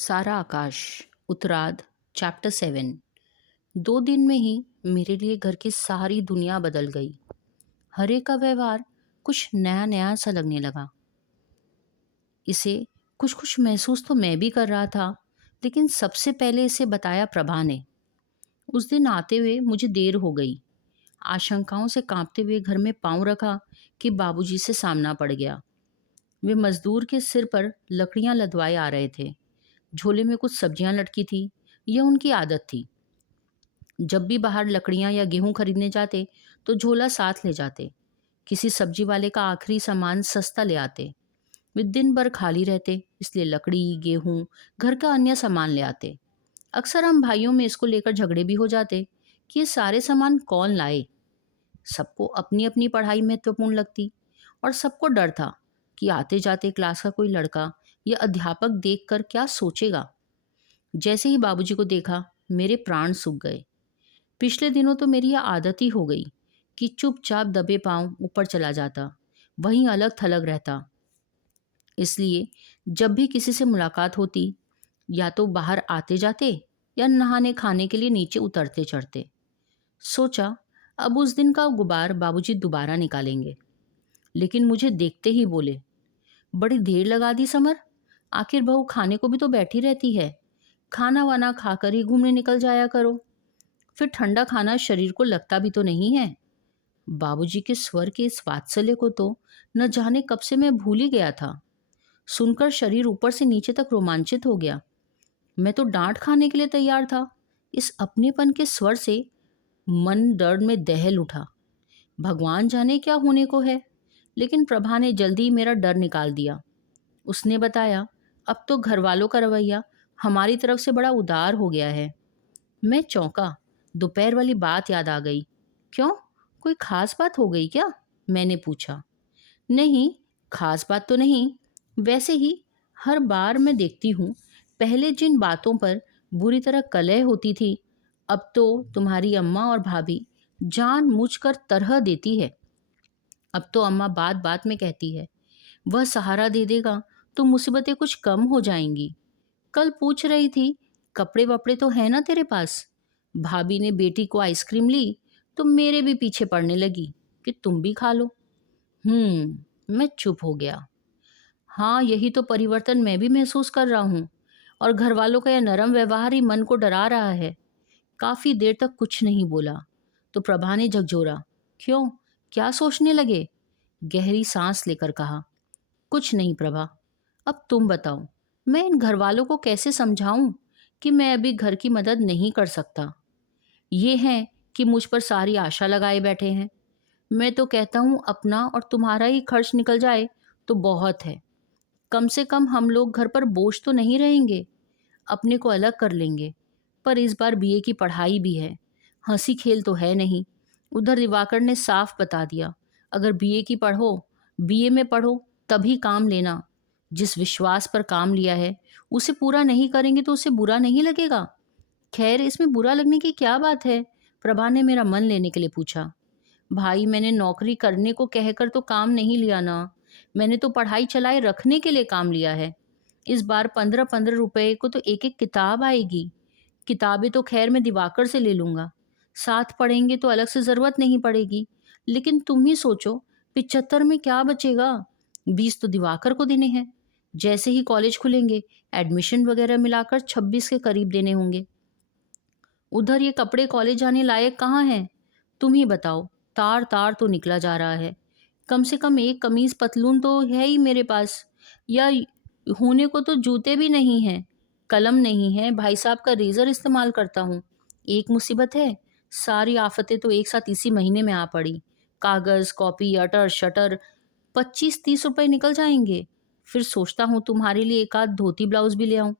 सारा आकाश उत्तरार्ध चैप्टर 7। 2 दिन में ही मेरे लिए घर की सारी दुनिया बदल गई। हर एक का व्यवहार कुछ नया नया सा लगने लगा। इसे कुछ कुछ महसूस तो मैं भी कर रहा था, लेकिन सबसे पहले इसे बताया प्रभा ने। उस दिन आते हुए मुझे देर हो गई। आशंकाओं से कांपते हुए घर में पांव रखा कि बाबूजी से सामना पड़ गया। वे मजदूर के सिर पर लकड़ियां लदवाए आ रहे थे। झोले में कुछ सब्जियां लटकी थी। यह उनकी आदत थी। जब भी बाहर लकड़ियां या गेहूं खरीदने जाते तो झोला साथ ले जाते। किसी सब्जी वाले का आखिरी सामान सस्ता ले आते। वे दिन भर खाली रहते, इसलिए लकड़ी, गेहूं, घर का अन्य सामान ले आते। अक्सर हम भाइयों में इसको लेकर झगड़े भी हो जाते कि ये सारे सामान कौन लाए। सबको अपनी अपनी पढ़ाई महत्वपूर्ण लगती और सबको डर था कि आते जाते क्लास का कोई लड़का या अध्यापक देखकर क्या सोचेगा। जैसे ही बाबूजी को देखा, मेरे प्राण सूख गए। पिछले दिनों तो मेरी यह आदत ही हो गई कि चुपचाप दबे पांव ऊपर चला जाता, वहीं अलग थलग रहता। इसलिए जब भी किसी से मुलाकात होती, या तो बाहर आते जाते या नहाने खाने के लिए नीचे उतरते चढ़ते। सोचा अब उस दिन का गुबार बाबूजी दोबारा निकालेंगे। लेकिन मुझे देखते ही बोले, बड़ी देर लगा दी समर। आखिर बहू खाने को भी तो बैठी रहती है। खाना वाना खाकर ही घूमने निकल जाया करो। फिर ठंडा खाना शरीर को लगता भी तो नहीं है। बाबूजी के स्वर के इस वात्सल्य को तो न जाने कब से मैं भूल ही गया था। सुनकर शरीर ऊपर से नीचे तक रोमांचित हो गया। मैं तो डांट खाने के लिए तैयार था। इस अपनेपन के स्वर से मन दर्द में दहल उठा। भगवान जाने क्या होने को है। लेकिन प्रभा ने जल्दी ही मेरा डर निकाल दिया। उसने बताया, अब तो घर वालों का रवैया हमारी तरफ से बड़ा उदार हो गया है। मैं चौंका। दोपहर वाली बात याद आ गई। क्यों, कोई खास बात हो गई क्या? मैंने पूछा। नहीं, खास बात तो नहीं। वैसे ही हर बार मैं देखती हूँ, पहले जिन बातों पर बुरी तरह कलह होती थी, अब तो तुम्हारी अम्मा और भाभी जानबूझकर तरह देती है। अब तो अम्मा बात बात में कहती है, वह सहारा दे देगा तो मुसीबतें कुछ कम हो जाएंगी। कल पूछ रही थी, कपड़े वपड़े तो है ना तेरे पास? भाभी ने बेटी को आइसक्रीम ली तो मेरे भी पीछे पड़ने लगी कि तुम भी खा लो। मैं चुप हो गया। हाँ, यही तो परिवर्तन मैं भी महसूस कर रहा हूँ। और घर वालों का यह नरम व्यवहार ही मन को डरा रहा है। काफी देर तक कुछ नहीं बोला तो प्रभा ने झकझोरा, क्यों, क्या सोचने लगे? गहरी सांस लेकर कहा, कुछ नहीं प्रभा। अब तुम बताओ, मैं इन घर वालों को कैसे समझाऊं कि मैं अभी घर की मदद नहीं कर सकता। ये हैं कि मुझ पर सारी आशा लगाए बैठे हैं। मैं तो कहता हूँ अपना और तुम्हारा ही खर्च निकल जाए तो बहुत है। कम से कम हम लोग घर पर बोझ तो नहीं रहेंगे। अपने को अलग कर लेंगे। पर इस बार बीए की पढ़ाई भी है, हंसी खेल तो है नहीं। उधर दिवाकर ने साफ बता दिया, अगर बीए में पढ़ो तभी काम लेना। जिस विश्वास पर काम लिया है उसे पूरा नहीं करेंगे तो उसे बुरा नहीं लगेगा। खैर, इसमें बुरा लगने की क्या बात है? प्रभा ने मेरा मन लेने के लिए पूछा। भाई, मैंने नौकरी करने को कहकर तो काम नहीं लिया ना। मैंने तो पढ़ाई चलाए रखने के लिए काम लिया है। इस बार 15-15 रुपए को तो एक एक किताब आएगी। किताबें तो खैर मैं दिवाकर से ले लूंगा। साथ पढ़ेंगे तो अलग से जरूरत नहीं पड़ेगी। लेकिन तुम ही सोचो, 75 में क्या बचेगा? 20 तो दिवाकर को देने हैं। जैसे ही कॉलेज खुलेंगे, एडमिशन वगैरह मिलाकर 26 के करीब देने होंगे। उधर ये कपड़े कॉलेज जाने लायक कहाँ हैं? तुम ही बताओ। तार तार तो निकला जा रहा है। कम से कम एक कमीज पतलून तो है ही मेरे पास। या होने को तो जूते भी नहीं हैं। कलम नहीं है, भाई साहब का रेजर इस्तेमाल करता हूँ। एक मुसीबत है, सारी आफतें तो एक साथ इसी महीने में आ पड़ी। कागज, कॉपी, अटर शटर, 25-30 रुपए निकल जाएंगे। फिर सोचता हूँ तुम्हारे लिए एक आध धोती ब्लाउज भी ले आऊं।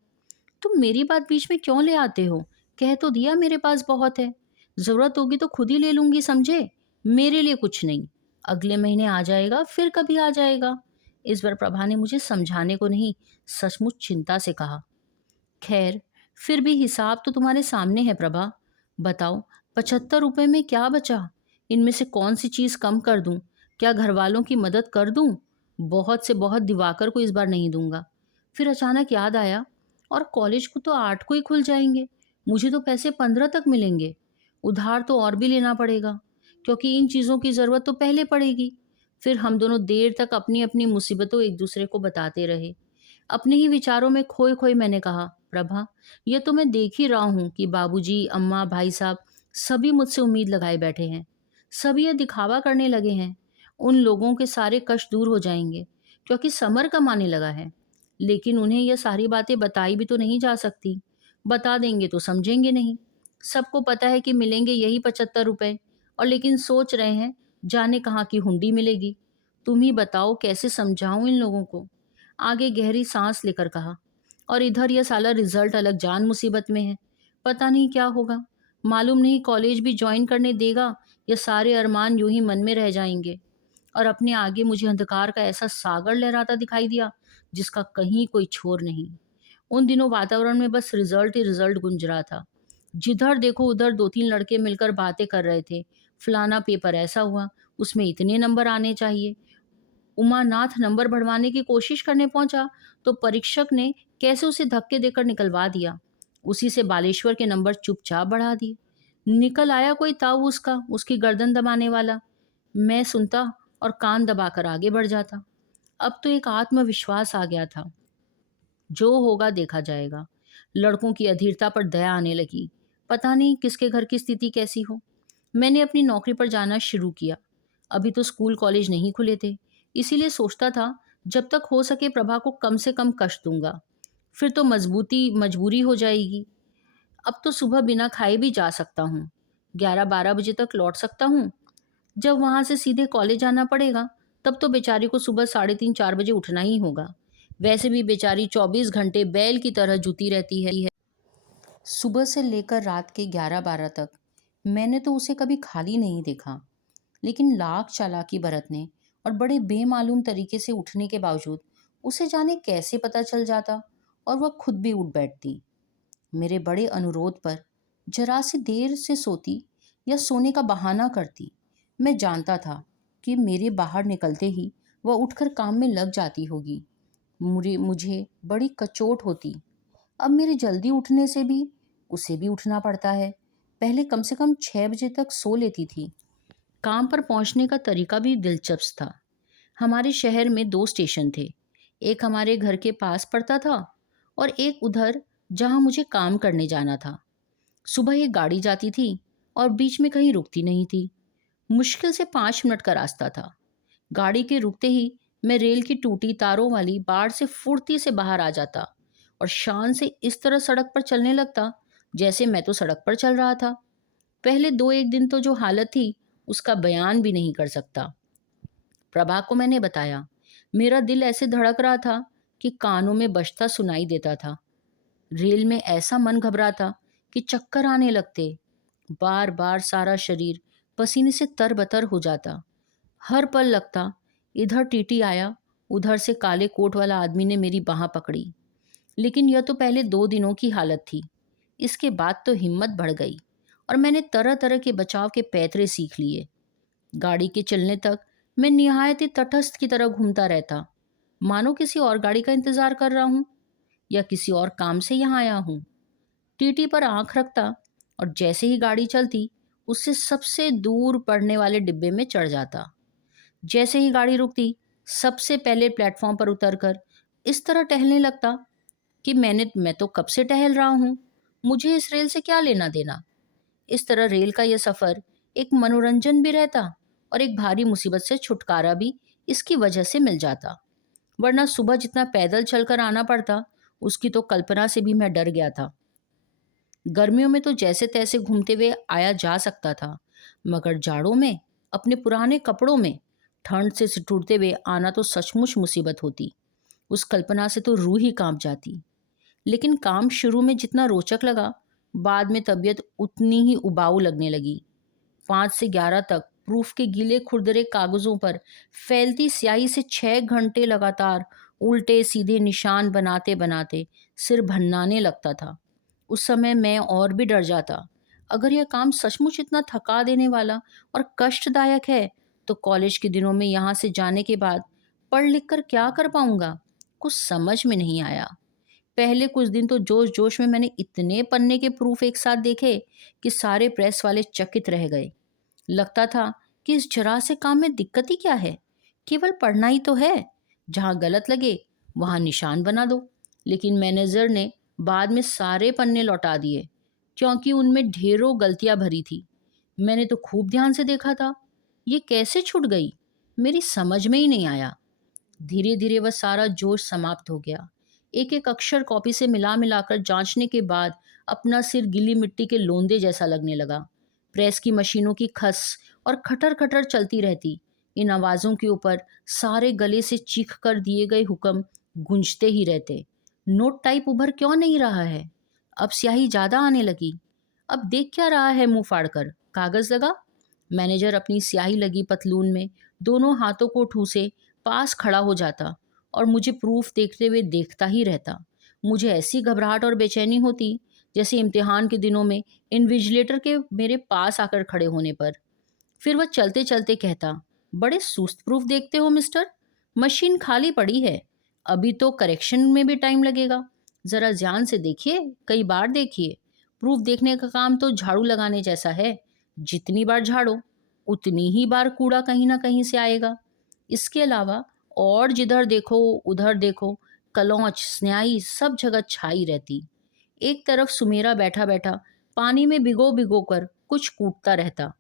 तुम मेरी बात बीच में क्यों ले आते हो? कह तो दिया मेरे पास बहुत है। जरूरत होगी तो खुद ही ले लूंगी, समझे? मेरे लिए कुछ नहीं। अगले महीने आ जाएगा, फिर कभी आ जाएगा। इस बार प्रभा ने मुझे समझाने को नहीं, सचमुच चिंता से कहा। खैर, फिर भी हिसाब तो तुम्हारे सामने है प्रभा। बताओ, 75 रुपए में क्या बचा? इनमें से कौन सी चीज कम कर दूं? क्या घर वालों की मदद कर दूं? बहुत से बहुत दिवाकर को इस बार नहीं दूंगा। फिर अचानक याद आया, और कॉलेज को तो 8 को ही खुल जाएंगे। मुझे तो पैसे 15 तक मिलेंगे। उधार तो और भी लेना पड़ेगा, क्योंकि इन चीज़ों की ज़रूरत तो पहले पड़ेगी। फिर हम दोनों देर तक अपनी अपनी मुसीबतों एक दूसरे को बताते रहे। अपने ही विचारों में खोए खोए मैंने कहा, प्रभा, ये तो मैं देख ही रहा हूँ कि बाबूजी, अम्मा, भाई साहब सभी मुझसे उम्मीद लगाए बैठे हैं। सभी ये दिखावा करने लगे हैं। उन लोगों के सारे कष्ट दूर हो जाएंगे, क्योंकि समर कम आने लगा है। लेकिन उन्हें ये सारी बातें बताई भी तो नहीं जा सकती। बता देंगे तो समझेंगे नहीं। सबको पता है कि मिलेंगे यही 75 रुपए, और लेकिन सोच रहे हैं जाने कहाँ की हुंडी मिलेगी। तुम ही बताओ कैसे समझाऊं इन लोगों को। आगे गहरी सांस लेकर कहा, और इधर यह साला रिजल्ट अलग जान मुसीबत में है। पता नहीं क्या होगा। मालूम नहीं कॉलेज भी ज्वाइन करने देगा या सारे अरमान यूं ही मन में रह जाएंगे। और अपने आगे मुझे अंधकार का ऐसा सागर लहराता दिखाई दिया जिसका कहीं कोई छोर नहीं। उन दिनों वातावरण में बस रिजल्ट ही रिजल्ट गूंज रहा था। जिधर देखो उधर 2-3 लड़के मिलकर बातें कर रहे थे। फलाना पेपर ऐसा हुआ, उसमें इतने नंबर आने चाहिए। उमानाथ नंबर बढ़वाने की कोशिश करने पहुंचा तो परीक्षक ने कैसे उसे धक्के देकर निकलवा दिया। उसी से बालेश्वर के नंबर चुपचाप बढ़ा दिए। निकल आया कोई ताऊ उसका, उसकी गर्दन दबाने वाला। मैं सुनता और कान दबाकर आगे बढ़ जाता। अब तो एक आत्मविश्वास आ गया था। जो होगा देखा जाएगा। लड़कों की अधीरता पर दया आने लगी। पता नहीं किसके घर की स्थिति कैसी हो। मैंने अपनी नौकरी पर जाना शुरू किया। अभी तो स्कूल कॉलेज नहीं खुले थे, इसीलिए सोचता था जब तक हो सके प्रभा को कम से कम कष्ट दूंगा। फिर तो मजबूरी हो जाएगी। अब तो सुबह बिना खाए भी जा सकता हूँ। 11-12 बजे तक लौट सकता हूँ। जब वहां से सीधे कॉलेज जाना पड़ेगा, तब तो बेचारी को सुबह 3:30-4 बजे उठना ही होगा। वैसे भी बेचारी 24 घंटे बैल की तरह जुती रहती है। सुबह से लेकर रात के 11-12 तक मैंने तो उसे कभी खाली नहीं देखा। लेकिन लाख चालाकी बरतने और बड़े बेमालूम तरीके से उठने के बावजूद उसे जाने कैसे पता चल जाता और वह खुद भी उठ बैठती। मेरे बड़े अनुरोध पर जरा सी देर से सोती या सोने का बहाना करती। मैं जानता था कि मेरे बाहर निकलते ही वह उठकर काम में लग जाती होगी। मुझे बड़ी कचोट होती। अब मेरे जल्दी उठने से भी उसे भी उठना पड़ता है। पहले कम से कम 6 बजे तक सो लेती थी। काम पर पहुंचने का तरीका भी दिलचस्प था। हमारे शहर में 2 स्टेशन थे। एक हमारे घर के पास पड़ता था और एक उधर जहां मुझे काम करने जाना था। सुबह एक गाड़ी जाती थी और बीच में कहीं रुकती नहीं थी। मुश्किल से 5 मिनट का रास्ता था। गाड़ी के रुकते ही मैं रेल की टूटी तारों वाली बाड़ से फुर्ती से बाहर आ जाता और शान से इस तरह सड़क पर चलने लगता जैसे मैं तो सड़क पर चल रहा था। पहले 2-1 दिन तो जो हालत थी उसका बयान भी नहीं कर सकता। प्रभा को मैंने बताया। मेरा दिल ऐसे धड़क रहा था कि कानों में बजता सुनाई देता था। रेल में ऐसा मन घबराता कि चक्कर आने लगते। बार बार सारा शरीर पसीने से तरबतर हो जाता। हर पल लगता इधर टीटी आया, उधर से काले कोट वाला आदमी ने मेरी बाह पकड़ी। लेकिन यह तो पहले 2 दिनों की हालत थी। इसके बाद तो हिम्मत बढ़ गई और मैंने तरह तरह के बचाव के पैतरे सीख लिए। गाड़ी के चलने तक मैं निहायत ही तटस्थ की तरह घूमता रहता, मानो किसी और गाड़ी का इंतजार कर रहा हूँ या किसी और काम से यहाँ आया हूँ। टीटी पर आंख रखता और जैसे ही गाड़ी चलती उससे सबसे दूर पड़ने वाले डिब्बे में चढ़ जाता। जैसे ही गाड़ी रुकती सबसे पहले प्लेटफॉर्म पर उतरकर इस तरह टहलने लगता कि मैं तो कब से टहल रहा हूँ, मुझे इस रेल से क्या लेना देना। इस तरह रेल का यह सफ़र एक मनोरंजन भी रहता और एक भारी मुसीबत से छुटकारा भी इसकी वजह से मिल जाता। वरना सुबह जितना पैदल चलकर आना पड़ता उसकी तो कल्पना से भी मैं डर गया था। गर्मियों में तो जैसे तैसे घूमते हुए आया जा सकता था, मगर जाड़ों में अपने पुराने कपड़ों में ठंड से सिकुड़ते हुए आना तो सचमुच मुसीबत होती। उस कल्पना से तो रूह ही कांप जाती। लेकिन काम शुरू में जितना रोचक लगा, बाद में तबीयत उतनी ही उबाऊ लगने लगी। 5 से 11 तक प्रूफ के गीले खुरदरे कागजों पर फैलती स्याही से 6 घंटे लगातार उल्टे सीधे निशान बनाते बनाते सिर भन्नाने लगता था। उस समय मैं और भी डर जाता। अगर यह काम सचमुच इतना थका देने वाला और कष्टदायक है तो कॉलेज के दिनों में यहाँ से जाने के बाद पढ़ लिख कर क्या कर पाऊंगा, कुछ समझ में नहीं आया। पहले कुछ दिन तो जोश जोश में मैंने इतने पन्ने के प्रूफ एक साथ देखे कि सारे प्रेस वाले चकित रह गए। लगता था कि इस जरा से काम में दिक्कत ही क्या है, केवल पढ़ना ही तो है, जहाँ गलत लगे वहाँ निशान बना दो। लेकिन मैनेजर ने बाद में सारे पन्ने लौटा दिए क्योंकि उनमें ढेरों गलतियां भरी थी। मैंने तो खूब ध्यान से देखा था, ये कैसे छूट गई मेरी समझ में ही नहीं आया। धीरे धीरे वह सारा जोश समाप्त हो गया। एक एक अक्षर कॉपी से मिला मिलाकर जांचने के बाद अपना सिर गीली मिट्टी के लोंदे जैसा लगने लगा। प्रेस की मशीनों की खस और खटर खटर चलती रहती। इन आवाज़ों के ऊपर सारे गले से चीख कर दिए गए हुक्म गूंजते ही रहते। नोट टाइप उभर क्यों नहीं रहा है? अब स्याही ज़्यादा आने लगी। अब देख क्या रहा है मुंह फाड़कर? कागज़ लगा। मैनेजर अपनी स्याही लगी पतलून में दोनों हाथों को ठूसे पास खड़ा हो जाता और मुझे प्रूफ देखते हुए देखता ही रहता। मुझे ऐसी घबराहट और बेचैनी होती जैसे इम्तिहान के दिनों में इन्विजिलेटर के मेरे पास आकर खड़े होने पर। फिर वह चलते चलते कहता, बड़े सुस्त प्रूफ देखते हो मिस्टर, मशीन खाली पड़ी है, अभी तो करेक्शन में भी टाइम लगेगा। ज़रा ध्यान से देखिए, कई बार देखिए। प्रूफ देखने का काम तो झाड़ू लगाने जैसा है, जितनी बार झाड़ो उतनी ही बार कूड़ा कहीं ना कहीं से आएगा। इसके अलावा और जिधर देखो उधर देखो कलौच स्याही सब जगह छाई रहती। एक तरफ सुमेरा बैठा बैठा पानी में भिगो भिगो कर कुछ कूटता रहता,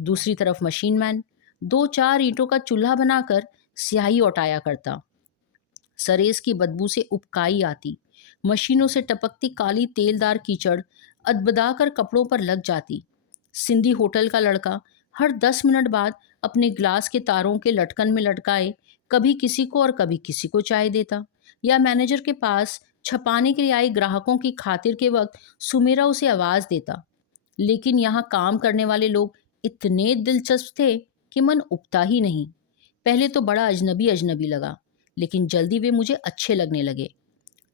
दूसरी तरफ मशीन मैन दो चार ईंटों का चूल्हा बनाकर स्याही उठाया करता। सरेस की बदबू से उबकाई आती। मशीनों से टपकती काली तेलदार कीचड़ अदबदा कर कपड़ों पर लग जाती। सिंधी होटल का लड़का हर 10 मिनट बाद अपने ग्लास के तारों के लटकन में लटकाए कभी किसी को और कभी किसी को चाय देता, या मैनेजर के पास छपाने के लिए आए ग्राहकों की खातिर के वक्त सुमेरा उसे आवाज़ देता। लेकिन यहाँ काम करने वाले लोग इतने दिलचस्प थे कि मन उबता ही नहीं। पहले तो बड़ा अजनबी अजनबी लगा, लेकिन जल्दी वे मुझे अच्छे लगने लगे।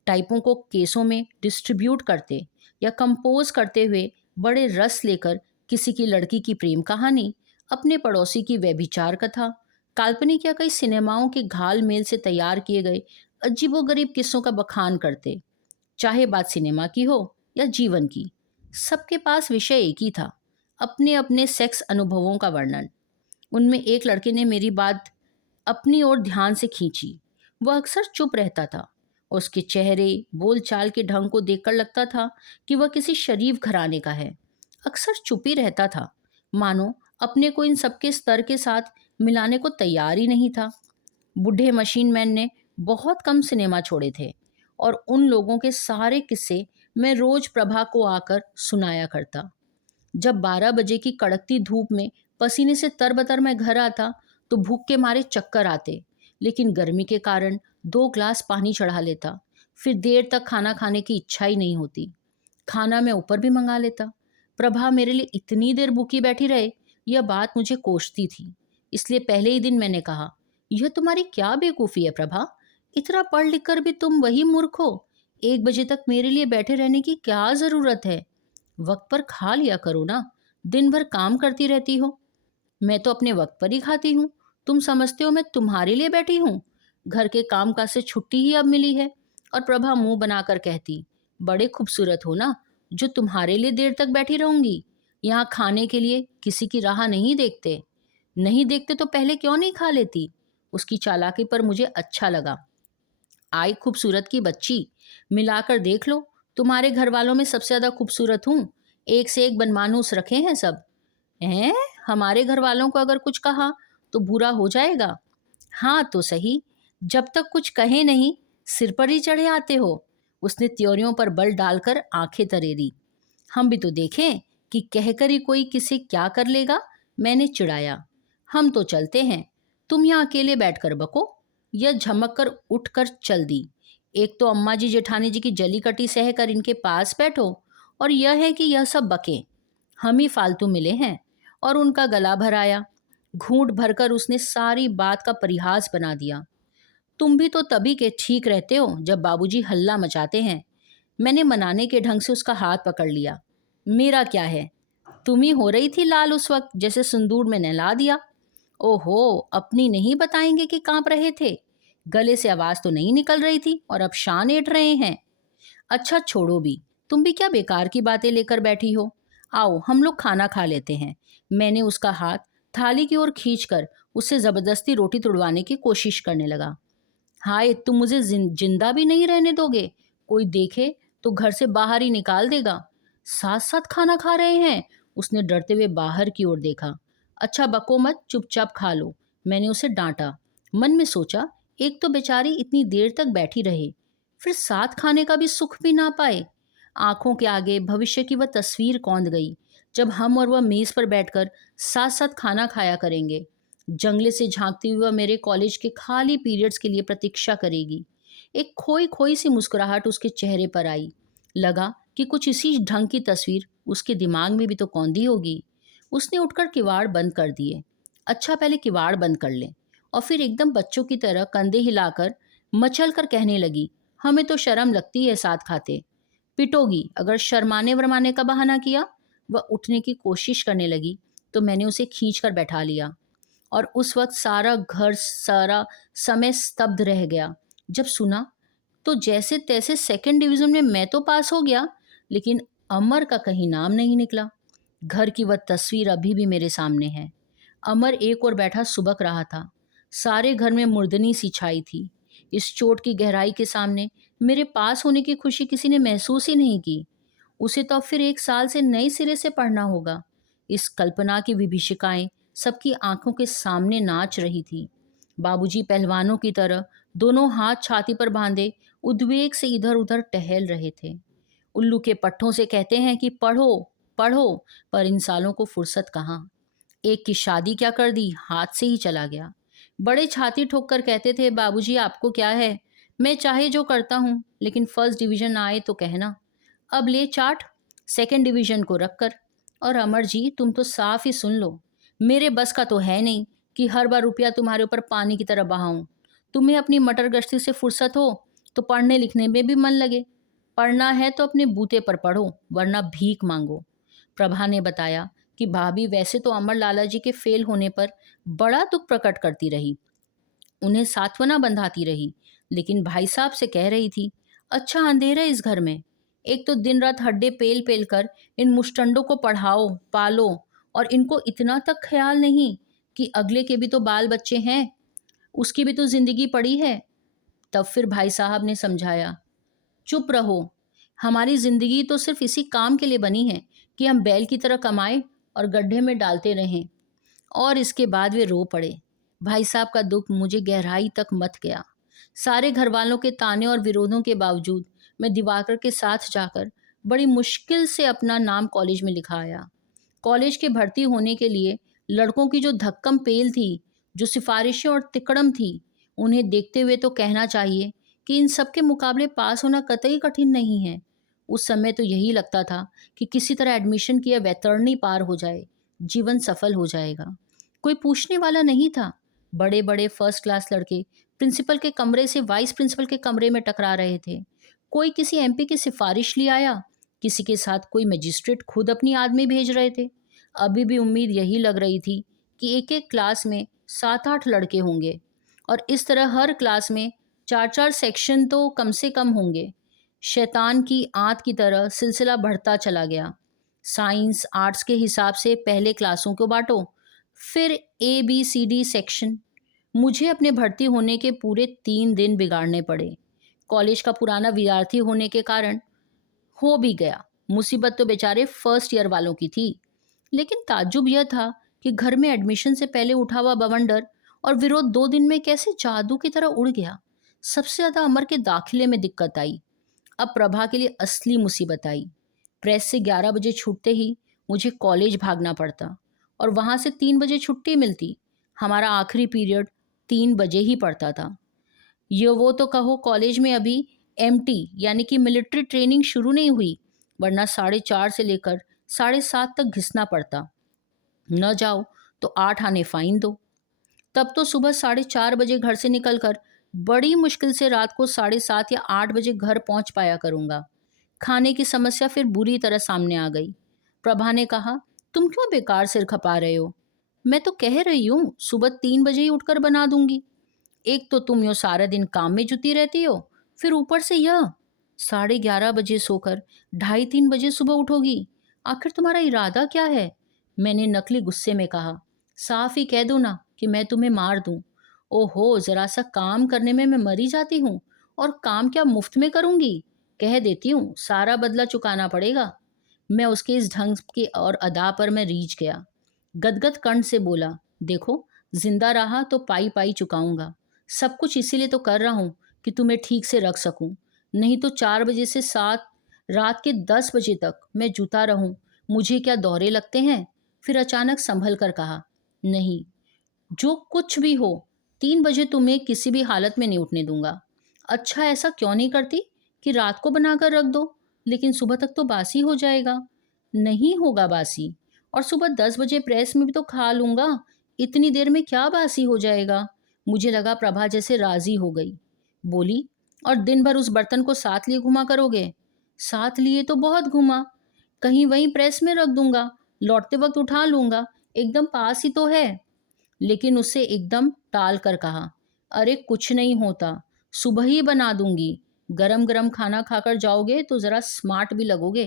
टाइपों को केसों में डिस्ट्रीब्यूट करते या कंपोज करते हुए बड़े रस लेकर किसी की लड़की की प्रेम कहानी, अपने पड़ोसी की व्यभिचार कथा, काल्पनिक या कई सिनेमाओं के घाल मेल से तैयार किए गए अजीबोगरीब किस्सों का बखान करते। चाहे बात सिनेमा की हो या जीवन की, सबके पास विषय एक ही था, अपने अपने सेक्स अनुभवों का वर्णन। उनमें एक लड़के ने मेरी बात अपनी ओर ध्यान से खींची। वह अक्सर चुप रहता था। उसके चेहरे बोलचाल के ढंग को देखकर लगता था कि वह किसी शरीफ घराने का है। अक्सर चुप ही रहता था, मानो अपने को इन सबके स्तर के साथ मिलाने को तैयार ही नहीं था। बूढ़े मशीन मैन ने बहुत कम सिनेमा छोड़े थे और उन लोगों के सारे किस्से मैं रोज प्रभा को आकर सुनाया करता। जब 12 बजे की कड़कती धूप में पसीने से तरबतर मैं घर आता तो भूख के मारे चक्कर आते, लेकिन गर्मी के कारण 2 ग्लास पानी चढ़ा लेता। फिर देर तक खाना खाने की इच्छा ही नहीं होती। खाना मैं ऊपर भी मंगा लेता। प्रभा मेरे लिए इतनी देर भूखी बैठी रहे, यह बात मुझे कोसती थी। इसलिए पहले ही दिन मैंने कहा, यह तुम्हारी क्या बेवकूफ़ी है प्रभा, इतना पढ़ लिख कर भी तुम वही मूर्ख हो। 1 बजे तक मेरे लिए बैठे रहने की क्या ज़रूरत है? वक्त पर खा लिया करो ना, दिन भर काम करती रहती हो। मैं तो अपने वक्त पर ही खाती हूँ, तुम समझते हो मैं तुम्हारे लिए बैठी हूँ? घर के काम काज से छुट्टी ही अब मिली है। और प्रभा मुंह बनाकर कहती, बड़े खूबसूरत हो ना, जो तुम्हारे लिए देर तक बैठी रहूंगी। यहाँ खाने के लिए किसी की राह नहीं देखते। नहीं देखते तो पहले क्यों नहीं खा लेती? उसकी चालाकी पर मुझे अच्छा लगा। आई खूबसूरत की बच्ची, मिलाकर देख लो, तुम्हारे घर वालों में सबसे ज्यादा खूबसूरत हूँ। एक से एक बनमानूस रखे हैं सब। हैं? हमारे घर वालों को अगर कुछ कहा तो बुरा हो जाएगा? हाँ तो सही, जब तक कुछ कहे नहीं सिर पर ही चढ़े आते हो। उसने त्योरियों पर बल डालकर आंखें तरेरी। हम भी तो देखें कि कहकर ही कोई किसे क्या कर लेगा। मैंने चिढ़ाया, हम तो चलते हैं, तुम यहाँ अकेले बैठकर बको। यह झमक कर उठ कर चल दी। एक तो अम्मा जी जेठानी जी की जली कटी सह कर इनके पास बैठो, और यह है कि यह सब बके। हम ही फालतू मिले हैं। और उनका गला भराया। घूंट भरकर उसने सारी बात का परिहास बना दिया। तुम भी तो तभी के ठीक रहते हो जब बाबूजी हल्ला मचाते हैं। मैंने मनाने के ढंग से उसका हाथ पकड़ लिया। मेरा क्या है, तुम ही हो रही थी लाल उस वक्त, जैसे सिंदूर में नहला दिया। ओहो, अपनी नहीं बताएंगे कि कांप रहे थे? गले से आवाज तो नहीं निकल रही थी और अब शान ऐंठ रहे हैं। अच्छा छोड़ो भी, तुम भी क्या बेकार की बातें लेकर बैठी हो। आओ हम लोग खाना खा लेते हैं। मैंने उसका हाथ थाली की ओर खींचकर उससे जबरदस्ती रोटी तुड़वाने की कोशिश करने लगा। हाय, तुम मुझे जिंदा भी नहीं रहने दोगे। कोई देखे तो घर से बाहर ही निकाल देगा। साथ साथ खाना खा रहे हैं। उसने डरते हुए बाहर की ओर देखा। अच्छा बको मत, चुपचाप खा लो, मैंने उसे डांटा। मन में सोचा, एक तो बेचारी इतनी देर तक बैठी रहे, फिर साथ खाने का भी सुख भी ना पाए। आंखों के आगे भविष्य की वह तस्वीर कौंध गई, जब हम और वह मेज पर बैठकर साथ साथ खाना खाया करेंगे। जंगले से झांकती हुई वह मेरे कॉलेज के खाली पीरियड्स के लिए प्रतीक्षा करेगी। एक खोई खोई सी मुस्कुराहट उसके चेहरे पर आई। लगा कि कुछ इसी ढंग की तस्वीर उसके दिमाग में भी तो कौंधी होगी। उसने उठकर किवाड़ बंद कर दिए। अच्छा पहले किवाड़ बंद कर ले। और फिर एकदम बच्चों की तरह कंधे हिलाकर मचल कर कहने लगी, हमें तो शर्म लगती है साथ खाते। पिटोगी अगर शर्माने वरमाने का बहाना किया। वह उठने की कोशिश करने लगी तो मैंने उसे खींच कर बैठा लिया। और उस वक्त सारा घर, सारा समय स्तब्ध रह गया। जब सुना तो जैसे तैसे सेकंड डिवीजन में मैं तो पास हो गया, लेकिन अमर का कहीं नाम नहीं निकला। घर की वह तस्वीर अभी भी मेरे सामने है। अमर एक ओर बैठा सुबक रहा था। सारे घर में मुर्दनी सी छाई थी। इस चोट की गहराई के सामने मेरे पास होने की खुशी किसी ने महसूस ही नहीं की। उसे तो अब फिर 1 साल से नए सिरे से पढ़ना होगा। इस कल्पना की विभीषिकाएं सबकी आंखों के सामने नाच रही थी। बाबूजी पहलवानों की तरह दोनों हाथ छाती पर बांधे उद्वेग से इधर उधर टहल रहे थे। उल्लू के पट्टों से कहते हैं कि पढ़ो पढ़ो, पर इन सालों को फुर्सत कहाँ। एक की शादी क्या कर दी, हाथ से ही चला गया। बड़े छाती ठोक कर कहते थे, बाबूजी आपको क्या है, मैं चाहे जो करता हूँ, लेकिन फर्स्ट डिवीजन आए तो कहना। अब ले चाट, सेकंड डिवीजन को रख कर। और अमर जी तुम तो साफ ही सुन लो, मेरे बस का तो है नहीं कि हर बार रुपया तुम्हारे ऊपर पानी की तरह बहाऊं। तुम्हें अपनी मटर गश्ती से फुर्सत हो तो पढ़ने लिखने में भी मन लगे। पढ़ना है तो अपने बूते पर पढ़ो, वरना भीख मांगो। प्रभा ने बताया कि भाभी वैसे तो अमर लाला जी के फेल होने पर बड़ा दुख प्रकट करती रही, उन्हें सांत्वना बंधाती रही, लेकिन भाई साहब से कह रही थी, अच्छा अंधेरा इस घर में। एक तो दिन रात हड्डे पेल पेल कर इन मुष्टंडों को पढ़ाओ पालो, और इनको इतना तक ख्याल नहीं कि अगले के भी तो बाल बच्चे हैं, उसकी भी तो जिंदगी पड़ी है। तब फिर भाई साहब ने समझाया, चुप रहो, हमारी जिंदगी तो सिर्फ इसी काम के लिए बनी है कि हम बैल की तरह कमाएं और गड्ढे में डालते रहें। और इसके बाद वे रो पड़े। भाई साहब का दुख मुझे गहराई तक मथ गया। सारे घर वालों के ताने और विरोधों के बावजूद मैं दिवाकर के साथ जाकर बड़ी मुश्किल से अपना नाम कॉलेज में लिखा आया। कॉलेज के भर्ती होने के लिए लड़कों की जो धक्कम पेल थी, जो सिफारिशें और तिकड़म थी, उन्हें देखते हुए तो कहना चाहिए कि इन सब के मुकाबले पास होना कतई कठिन नहीं है। उस समय तो यही लगता था कि किसी तरह एडमिशन की यह वैतरणी पार हो जाए, जीवन सफल हो जाएगा। कोई पूछने वाला नहीं था। बड़े बड़े फर्स्ट क्लास लड़के प्रिंसिपल के कमरे से वाइस प्रिंसिपल के कमरे में टकरा रहे थे। कोई किसी एमपी की सिफारिश ले आया, किसी के साथ कोई मजिस्ट्रेट खुद अपनी आदमी भेज रहे थे। अभी भी उम्मीद यही लग रही थी कि एक एक क्लास में 7-8 लड़के होंगे, और इस तरह हर क्लास में 4-4 सेक्शन तो कम से कम होंगे। शैतान की आंत की तरह सिलसिला बढ़ता चला गया। साइंस आर्ट्स के हिसाब से पहले क्लासों को बांटो, फिर ABCD सेक्शन। मुझे अपने भर्ती होने के पूरे 3 दिन बिगाड़ने पड़े। कॉलेज का पुराना विद्यार्थी होने के कारण हो भी गया। मुसीबत तो बेचारे फर्स्ट ईयर वालों की थी। लेकिन ताज्जुब यह था कि घर में एडमिशन से पहले उठा हुआ बवंडर और विरोध 2 दिन में कैसे जादू की तरह उड़ गया। सबसे ज़्यादा अमर के दाखिले में दिक्कत आई। अब प्रभा के लिए असली मुसीबत आई। प्रेस से 11 बजे छूटते ही मुझे कॉलेज भागना पड़ता, और वहाँ से 3 बजे छुट्टी मिलती। हमारा आखिरी पीरियड 3 बजे ही पड़ता था। ये वो तो कहो कॉलेज में अभी MT यानी कि मिलिट्री ट्रेनिंग शुरू नहीं हुई, वरना 4:30 से लेकर 7:30 तक घिसना पड़ता। न जाओ तो 8 आने फाइन दो। तब तो सुबह 4:30 बजे घर से निकलकर बड़ी मुश्किल से रात को 7:30 या 8 बजे घर पहुंच पाया करूंगा। खाने की समस्या फिर बुरी तरह सामने आ गई। प्रभा ने कहा, तुम क्यों बेकार सिर खपा रहे हो? मैं तो कह रही हूँ सुबह 3 बजे ही उठकर बना दूंगी। एक तो तुम यो सारा दिन काम में जुटी रहती हो, फिर ऊपर से यह। 11:30 बजे सोकर 2:30-3 बजे सुबह उठोगी? आखिर तुम्हारा इरादा क्या है? मैंने नकली गुस्से में कहा। साफ ही कह दो ना कि मैं तुम्हें मार दूं। ओहो, जरा सा काम करने में मैं मरी जाती हूँ, और काम क्या मुफ्त में करूंगी? कह देती हूँ, सारा बदला चुकाना पड़ेगा। मैं उसके इस ढंग की और अदा पर मैं रीझ गया। गदगद कंठ से बोला, देखो, जिंदा रहा तो पाई पाई चुकाऊंगा। सब कुछ इसीलिए तो कर रहा हूँ कि तुम्हें ठीक से रख सकूं। नहीं तो 4 बजे से रात के 10 बजे तक मैं जूता रहूं। मुझे क्या दौरे लगते हैं? फिर अचानक संभल कर कहा, नहीं, जो कुछ भी हो, 3 बजे तुम्हें किसी भी हालत में नहीं उठने दूंगा। अच्छा, ऐसा क्यों नहीं करती कि रात को बनाकर रख दो? लेकिन सुबह तक तो बासी हो जाएगा। नहीं होगा बासी, और सुबह 10 बजे प्रेस में भी तो खा लूंगा। इतनी देर में क्या बासी हो जाएगा? मुझे लगा प्रभा जैसे राजी हो गई। बोली, और दिन भर उस बर्तन को साथ लिए घुमा करोगे? साथ लिए तो बहुत घुमा। कहीं वहीं प्रेस में रख दूंगा, लौटते वक्त उठा लूंगा, एकदम पास ही तो है। लेकिन उसे एकदम टाल कर कहा, अरे कुछ नहीं होता, सुबह ही बना दूंगी। गरम गरम खाना खाकर जाओगे तो जरा स्मार्ट भी लगोगे।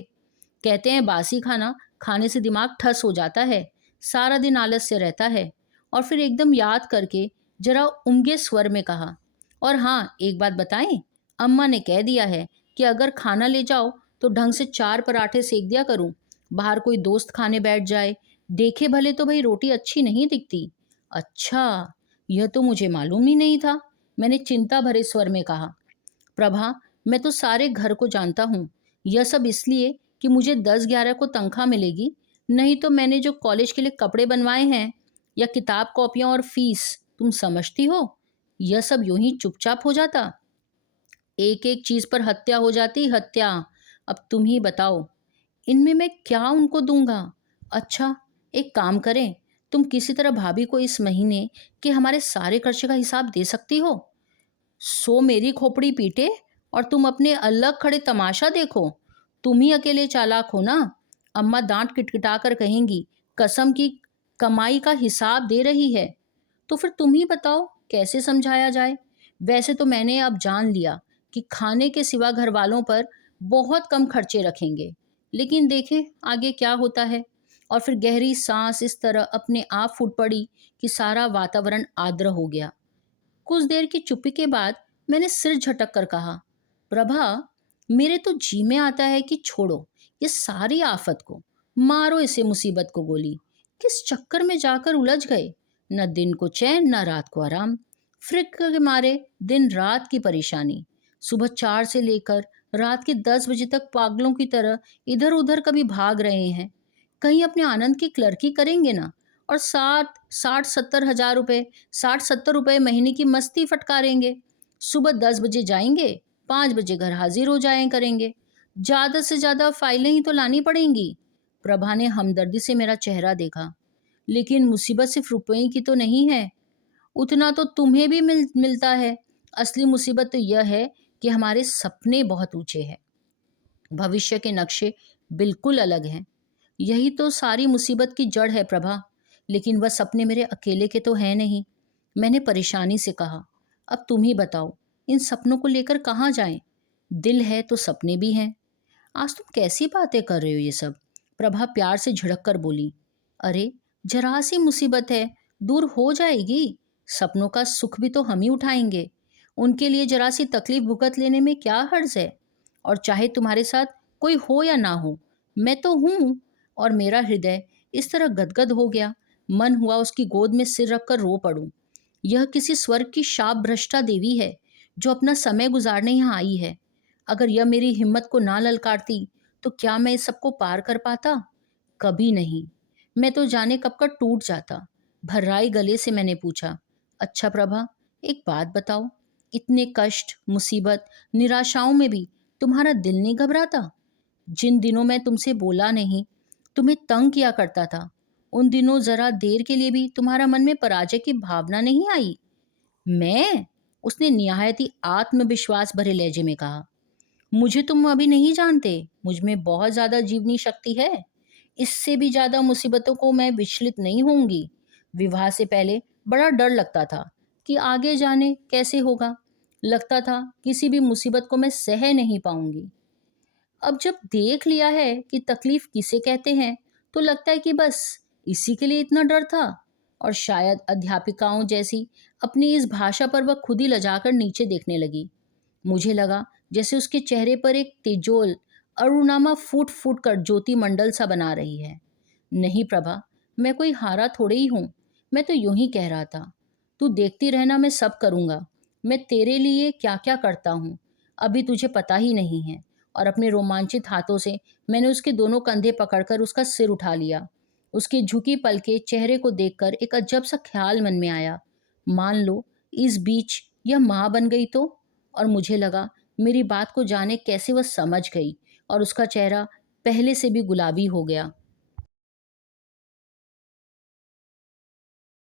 कहते हैं बासी खाना खाने से दिमाग ठस हो जाता है, सारा दिन आलस्य रहता है। और फिर एकदम याद करके जरा उम्गे स्वर में कहा, और हाँ, एक बात बताएं, अम्मा ने कह दिया है कि अगर खाना ले जाओ तो ढंग से 4 पराठे सेक दिया करूं। बाहर कोई दोस्त खाने बैठ जाए, देखे भले तो भाई रोटी अच्छी नहीं दिखती। अच्छा, यह तो मुझे मालूम ही नहीं था। मैंने चिंता भरे स्वर में कहा, प्रभा, मैं तो सारे घर को जानता हूँ। यह सब इसलिए कि मुझे 10-11 को तनख्वाह मिलेगी। नहीं तो मैंने जो कॉलेज के लिए कपड़े बनवाए हैं, या किताब कॉपियाँ और फीस, तुम समझती हो, यह सब यूं ही चुपचाप हो जाता। एक एक चीज पर हत्या हो जाती, हत्या। अब तुम ही बताओ, इनमें मैं क्या उनको दूंगा? अच्छा, एक काम करें, तुम किसी तरह भाभी को इस महीने के हमारे सारे खर्चे का हिसाब दे सकती हो। सो मेरी खोपड़ी पीटे और तुम अपने अलग खड़े तमाशा देखो। तुम ही अकेले चालाक हो ना। अम्मा दांत किटकिटा कर कहेंगी, कसम की कमाई का हिसाब दे रही है। तो फिर तुम ही बताओ कैसे समझाया जाए। वैसे तो मैंने अब जान लिया कि खाने के सिवा घर वालों पर बहुत कम खर्चे रखेंगे, लेकिन देखें आगे क्या होता है। और फिर गहरी सांस इस तरह अपने आप फूट पड़ी कि सारा वातावरण आर्द्र हो गया। कुछ देर की चुप्पी के बाद मैंने सिर झटक कर कहा, प्रभा, मेरे तो जी में आता है कि छोड़ो ये सारी आफत को, मारो इसे मुसीबत को गोली। किस चक्कर में जाकर उलझ गए। न दिन को चैन न रात को आराम। फिक्र के मारे दिन रात की परेशानी। सुबह 4 से लेकर रात के 10 बजे तक पागलों की तरह इधर उधर कभी भाग रहे हैं। कहीं अपने आनंद की क्लर्की करेंगे ना, और 60-70 हज़ार रुपए, 60-70 रुपए महीने की मस्ती फटकारेंगे। सुबह 10 बजे जाएंगे, 5 बजे घर हाजिर हो जाएं करेंगे। ज्यादा से ज्यादा फाइलें ही तो लानी पड़ेंगी। प्रभा ने हमदर्दी से मेरा चेहरा देखा। लेकिन मुसीबत सिर्फ रुपए की तो नहीं है, उतना तो तुम्हें भी मिलता है। असली मुसीबत तो यह है कि हमारे सपने बहुत ऊंचे हैं, भविष्य के नक्शे बिल्कुल अलग हैं। यही तो सारी मुसीबत की जड़ है प्रभा। लेकिन वह सपने मेरे अकेले के तो हैं नहीं। मैंने परेशानी से कहा, अब तुम ही बताओ, इन सपनों को लेकर कहाँ जाएं? दिल है तो सपने भी हैं। आज तुम कैसी बातें कर रहे हो ये सब? प्रभा प्यार से झिड़क कर बोली, अरे जरा सी मुसीबत है, दूर हो जाएगी। सपनों का सुख भी तो हम ही उठाएंगे। उनके लिए जरा सी तकलीफ भुगत लेने में क्या हर्ज है? और चाहे तुम्हारे साथ कोई हो या ना हो, मैं तो हूं। और मेरा हृदय इस तरह गदगद हो गया, मन हुआ उसकी गोद में सिर रखकर रो पड़ूं। यह किसी स्वर्ग की शाप भ्रष्टा देवी है जो अपना समय गुजारने यहाँ आई है। अगर यह मेरी हिम्मत को ना ललकारती तो क्या मैं इस सबको पार कर पाता? कभी नहीं। मैं तो जाने कब का टूट जाता। भर्राई गले से मैंने पूछा, अच्छा प्रभा, एक बात बताओ, इतने कष्ट, मुसीबत, निराशाओं में भी तुम्हारा दिल नहीं घबराता? जिन दिनों मैं तुमसे बोला नहीं, तुम्हें तंग किया करता था, उन दिनों जरा देर के लिए भी तुम्हारा मन में पराजय की भावना नहीं आई? मैं? उसने निहायत ही आत्मविश्वास भरे लहजे में कहा, मुझे तुम अभी नहीं जानते, मुझ में बहुत ज्यादा जीवनी शक्ति है। इससे भी ज्यादा मुसीबतों को मैं विचलित नहीं होंगी। विवाह से पहले बड़ा डर लगता था कि आगे जाने कैसे होगा, लगता था किसी भी मुसीबत को मैं सह नहीं पाऊंगी। अब जब देख लिया है कि तकलीफ किसे कहते हैं, तो लगता है कि बस इसी के लिए इतना डर था। और शायद अध्यापिकाओं जैसी अपनी इस भाषा पर वह खुद ही लजाकर नीचे देखने लगी। मुझे लगा जैसे उसके चेहरे पर एक तेजोल अरुणामा फूट फूट कर ज्योति मंडल सा बना रही है। नहीं प्रभा, मैं कोई हारा थोड़े ही हूं। मैं तो यूं ही कह रहा था। तू देखती रहना, मैं सब करूंगा। मैं तेरे लिए क्या क्या करता हूँ, अभी तुझे पता ही नहीं है। और अपने रोमांचित हाथों से मैंने उसके दोनों कंधे पकड़कर उसका सिर उठा लिया। उसकी झुकी पलके चेहरे को देखकर एक अजब सा ख्याल मन में आया। मान लो इस बीच यह माँ बन गई तो। और मुझे लगा मेरी बात को जाने कैसे वह समझ गई और उसका चेहरा पहले से भी गुलाबी हो गया।